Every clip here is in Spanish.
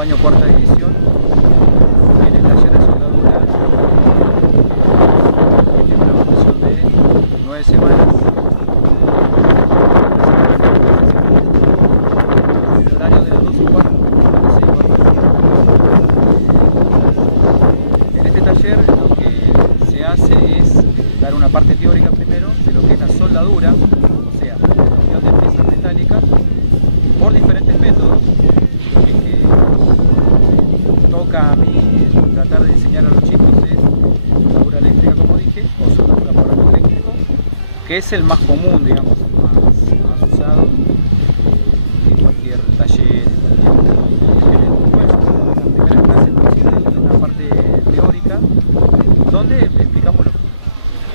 segundo año, cuarta división, en el taller de soldadura, que tiene una formación de 9 semanas. El horario de las 2:15 a 6:15. En este taller lo que se hace es dar una parte teórica primero de lo que es la soldadura, o sea, la unión de piezas metálicas por diferentes métodos. Que toca a mí tratar de enseñar a los chicos es soldadura eléctrica, como dije, o soldadura por arco eléctrico, que es el más común, digamos, más usado en cualquier taller, en cualquier. Bueno, las primeras clases consisten en una parte teórica donde explicamos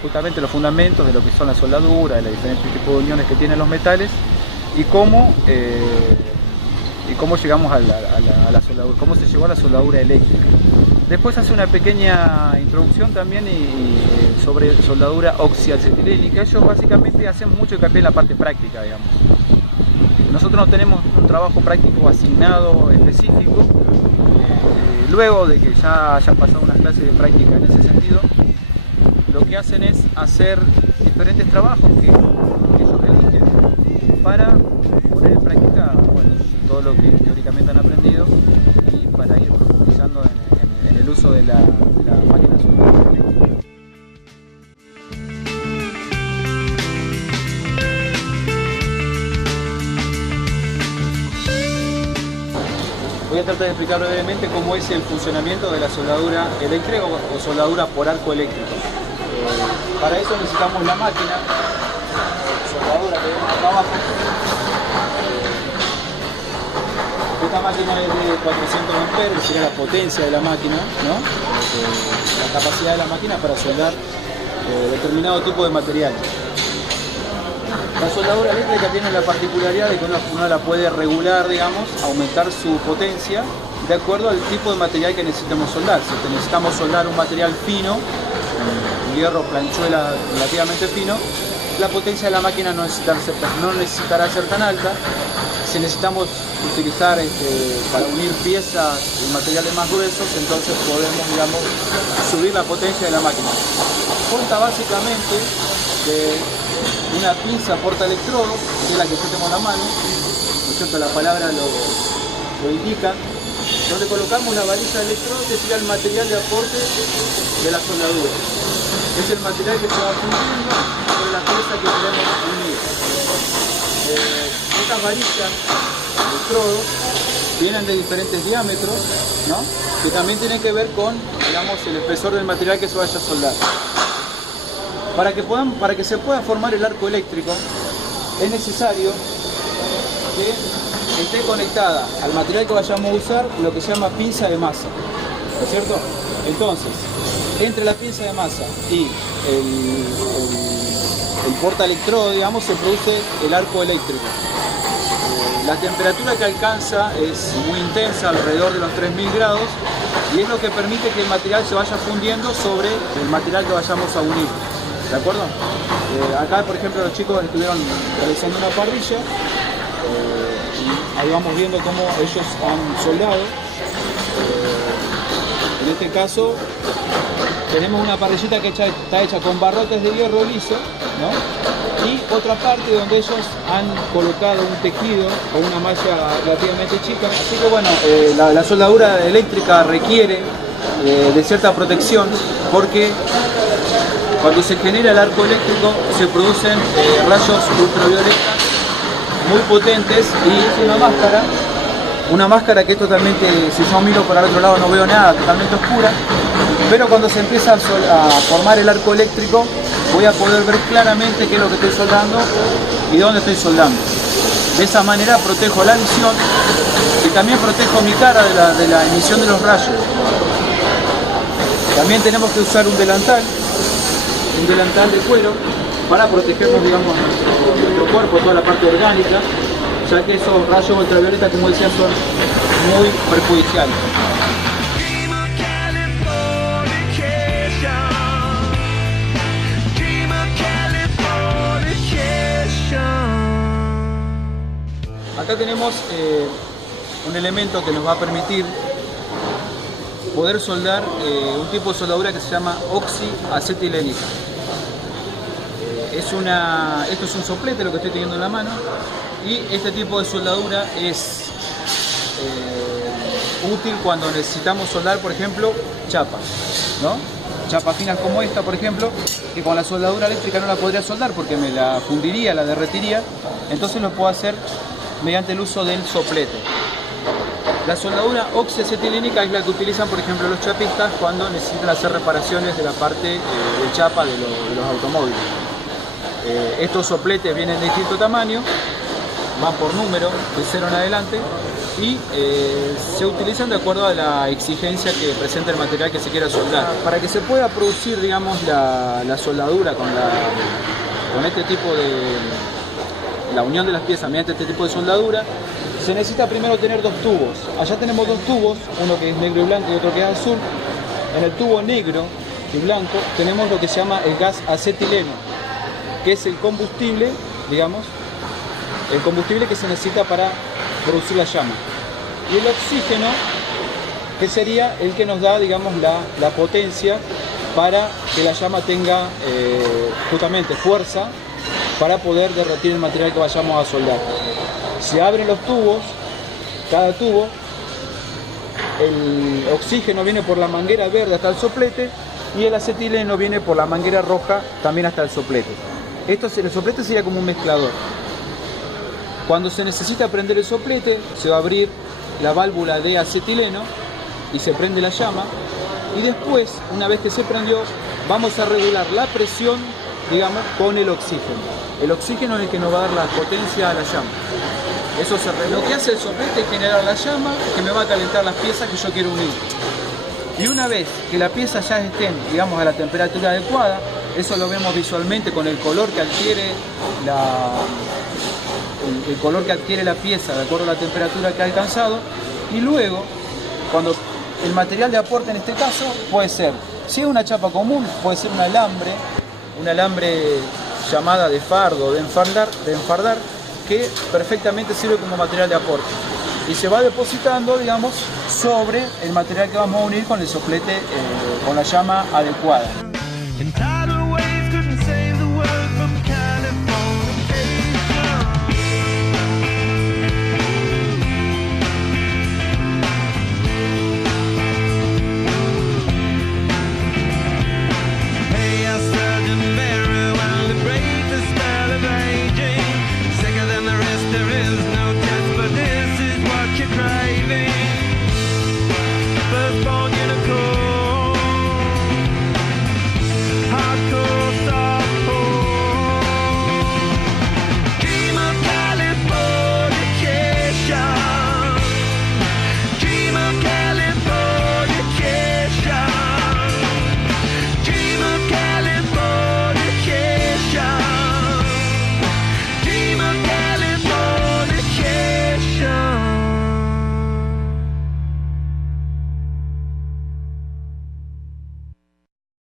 justamente los fundamentos de lo que son la soldadura, de los diferentes tipos de uniones que tienen los metales y cómo llegamos a la soldadura, cómo se llegó a la soldadura eléctrica. Después hace una pequeña introducción también sobre soldadura oxiacetilénica. Ellos básicamente hacen mucho hincapié en la parte práctica, digamos. Nosotros no tenemos un trabajo práctico asignado específico. Luego de que ya hayan pasado unas clases de práctica en ese sentido, lo que hacen es hacer diferentes trabajos que ellos eligen para poner en práctica, bueno, todo lo que teóricamente han aprendido y para ir profundizando en el uso de la máquina soldadora eléctrica. Voy a tratar de explicar brevemente cómo es el funcionamiento de la soldadura eléctrica o soldadura por arco eléctrico. Para eso necesitamos la máquina soldadura que vemos acá abajo. Esta máquina es de 400 amperes, sería la potencia de la máquina, ¿no? La capacidad de la máquina para soldar determinado tipo de material. La soldadura eléctrica tiene la particularidad de que uno la puede regular, digamos, aumentar su potencia de acuerdo al tipo de material que necesitemos soldar. Si necesitamos soldar un material fino, un hierro planchuela relativamente fino, la potencia de la máquina no necesitará ser tan alta. Si necesitamos utilizar para unir piezas y materiales más gruesos, entonces podemos, digamos, subir la potencia de la máquina. Consta básicamente de una pinza portaelectrodos, que es la que yo tengo en la mano, ¿no es cierto? La palabra lo indica, donde colocamos la varilla de electrodos, que sería el material de aporte de la soldadura. Es el material que se va fundiendo sobre la pieza que queremos unir. Estas varillas de electrodos vienen de diferentes diámetros, ¿no? Que también tienen que ver con, digamos, el espesor del material que se vaya a soldar. Para que se pueda formar el arco eléctrico, es necesario que esté conectada al material que vayamos a usar lo que se llama pinza de masa, ¿no es cierto? Entonces, entre la pinza de masa y el portaelectrodo, digamos, se produce el arco eléctrico. La temperatura que alcanza es muy intensa, alrededor de los 3000 grados, y es lo que permite que el material se vaya fundiendo sobre el material que vayamos a unir. ¿De acuerdo? Acá, por ejemplo, los chicos estuvieron realizando una parrilla. Ahí vamos viendo cómo ellos han soldado. En este caso tenemos una parrillita que está hecha con barrotes de hierro liso, ¿no? Y otra parte donde ellos han colocado un tejido o una malla relativamente chica. Así que bueno, la soldadura eléctrica requiere de cierta protección, porque cuando se genera el arco eléctrico se producen rayos ultravioletas muy potentes y una máscara que es totalmente, si yo miro para el otro lado no veo nada, totalmente oscura, pero cuando se empieza a formar el arco eléctrico voy a poder ver claramente qué es lo que estoy soldando y dónde estoy soldando. De esa manera protejo la visión y también protejo mi cara de la emisión de los rayos. También tenemos que usar un delantal de cuero para protegernos, digamos, nuestro cuerpo, toda la parte orgánica, ya que esos rayos ultravioletas, como decía, son muy perjudiciales. Acá tenemos un elemento que nos va a permitir poder soldar un tipo de soldadura que se llama oxiacetilénica. Esto es un soplete, lo que estoy teniendo en la mano, y este tipo de soldadura es útil cuando necesitamos soldar, por ejemplo, chapas, ¿no? Chapas finas como esta, por ejemplo, que con la soldadura eléctrica no la podría soldar porque me la fundiría, la derretiría, entonces lo puedo hacer mediante el uso del soplete. La soldadura oxiacetilénica es la que utilizan, por ejemplo, los chapistas cuando necesitan hacer reparaciones de la parte de chapa de los automóviles. Estos sopletes vienen de distinto tamaño, van por número, de 0 en adelante, y se utilizan de acuerdo a la exigencia que presenta el material que se quiera soldar. Para que se pueda producir, digamos, la soldadura con este tipo de... la unión de las piezas mediante este tipo de soldadura, se necesita primero tener dos tubos. Allá tenemos dos tubos, uno que es negro y blanco y otro que es azul. En el tubo negro y blanco tenemos lo que se llama el gas acetileno, que es el combustible, digamos, el combustible que se necesita para producir la llama. Y el oxígeno, que sería el que nos da, digamos, la potencia para que la llama tenga justamente fuerza para poder derretir el material que vayamos a soldar. Se abren los tubos, cada tubo, el oxígeno viene por la manguera verde hasta el soplete y el acetileno viene por la manguera roja también hasta el soplete. El soplete sería como un mezclador. Cuando se necesita prender el soplete, se va a abrir la válvula de acetileno y se prende la llama. Y después, una vez que se prendió, vamos a regular la presión, digamos, con el oxígeno. El oxígeno es el que nos va a dar la potencia a la llama. Lo que hace el soplete es generar la llama que me va a calentar las piezas que yo quiero unir. Y una vez que las piezas ya estén, digamos, a la temperatura adecuada, eso lo vemos visualmente con el color que adquiere el color que adquiere la pieza de acuerdo a la temperatura que ha alcanzado. Y luego, cuando el material de aporte en este caso puede ser, si es una chapa común, puede ser un alambre llamada de fardo, de enfardar, que perfectamente sirve como material de aporte y se va depositando, digamos, sobre el material que vamos a unir con el soplete con la llama adecuada.